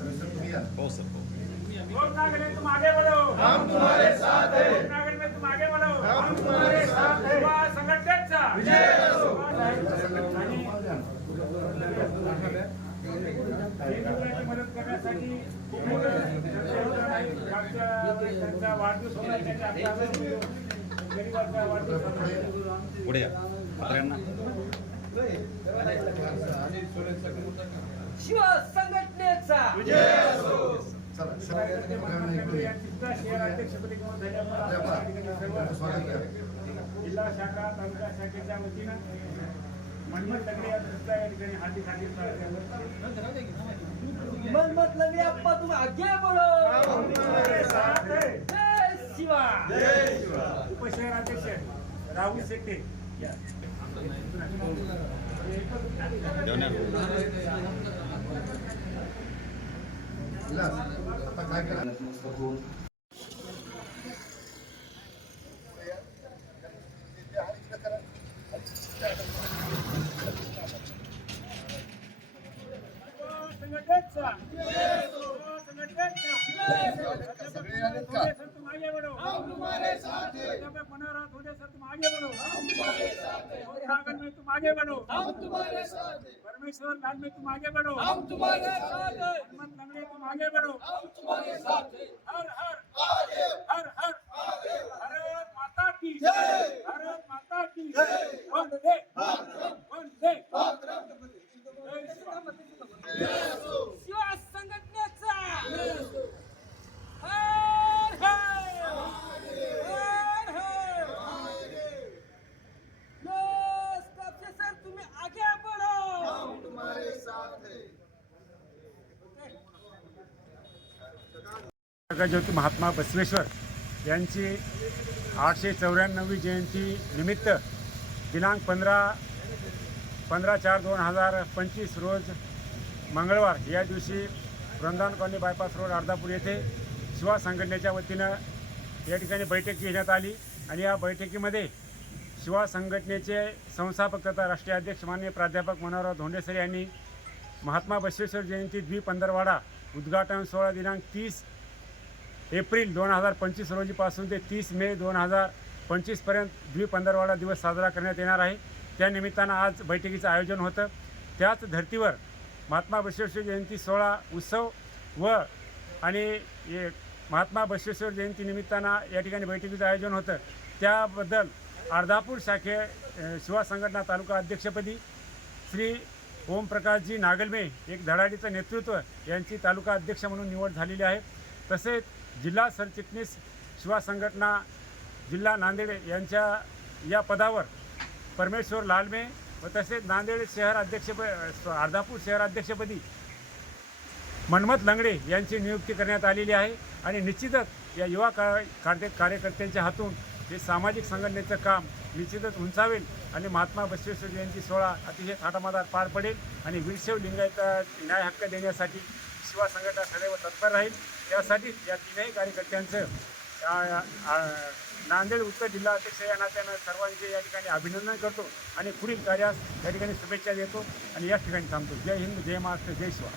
हो सर हो आगे हम तुम्हारे साथ हम तुम्हारे साथ संघटनेचा विजय मदत करण्यासाठी त्यांचा वाढदिवस होता वाढदिवस पुढे शिवा चला सगळ्यांना इकडे या. जिल्हा शहर जिल्हा शाखा तालुका शाखेच्या वतीनं मनमत तगडे या संस्था या ठिकाणी हाती खाली मनमत मतलब आप्पा अप्पा तुम आगे बोलो शिवा उपशहर अध्यक्ष राहुल शेट्टे या. परमेश्वर लाल में तुम आगे बढ़ो हम तुम्हारे साथ आगे बढ़ो। हम तुम्हारे साथ हैं। हर हर। हर हर। भारत माता की। जय। भारत माता की जय वंदे वंदे जय श्रीराम शिवा संघटनेचा हर हर हर हर यस प्रोफेसर तुम्ही आगे बढ़ो ज्योती महात्मा बसवेश्वर यांची आठशे चौऱ्याण्णवी जयंती निमित्त दिनांक पंधरा पंधरा चार दोन हजार पंचवीस रोज मंगळवार या दिवशी Vrindavan colony bypass road Ardhapur येथे शिवा संघटनेच्या वतीनं या ठिकाणी बैठक घेण्यात आली आणि या बैठकीमध्ये शिवा संघटनेचे संस्थापक तथा राष्ट्रीय अध्यक्ष माननीय प्राध्यापक मनोहरराव धोंडेसर यांनी महात्मा बसवेश्वर जयंती द्विपंधरवाडा उद्घाटन सोळा दिनांक तीस एप्रिल दोन हजार पंचवीस रोजीपासून ते तीस मे दोन हजार पंचवीसपर्यंत द्विपंधरवाडा दिवस साजरा करण्यात येणार आहे. त्यानिमित्तानं आज बैठकीचं आयोजन होतं. त्याच धर्तीवर महात्मा बसवेश्वर जयंती सोहळा उत्सव व आणि महात्मा बसवेश्वर जयंती निमित्तानं या ठिकाणी बैठकीचं आयोजन होतं. त्याबद्दल अर्धापूर शाखे शिवा संघटना तालुका अध्यक्षपदी श्री ओमप्रकाशजी नागलमे एक धडाडीचं नेतृत्व यांची तालुका अध्यक्ष म्हणून निवड झालेली आहे. तसेच जिल्हा सरचिटणीस शिवा संघटना जिल्हा नांदेड यांच्या या पदावर परमेश्वर लालमे व तसेच नांदेड शहर अध्यक्षप अर्धापूर शहर अध्यक्षपदी मन्मथ लंगडे यांची नियुक्ती करण्यात आलेली आहे आणि निश्चितच या युवा का कार्य कार्यकर्त्यांच्या हातून हे सामाजिक संघटनेचं काम निश्चितच उंचावेल आणि महात्मा बसवेश्वर जयंती सोहळा अतिशय थाटामाटात पार पडेल आणि वीरशैव लिंगायत न्याय हक्क देण्यासाठी शिवा संघटना सदैव तत्पर राहील. त्यासाठी या तीनही कार्यकर्त्यांचं नांदेड उत्तर जिल्हा अध्यक्ष या नात्यानं सर्वांचे या ठिकाणी अभिनंदन करतो आणि पुढील कार्यास या ठिकाणी शुभेच्छा देतो. आणि याच ठिकाणी थांबतो. जय हिंद जय महाराष्ट्र जय शिवा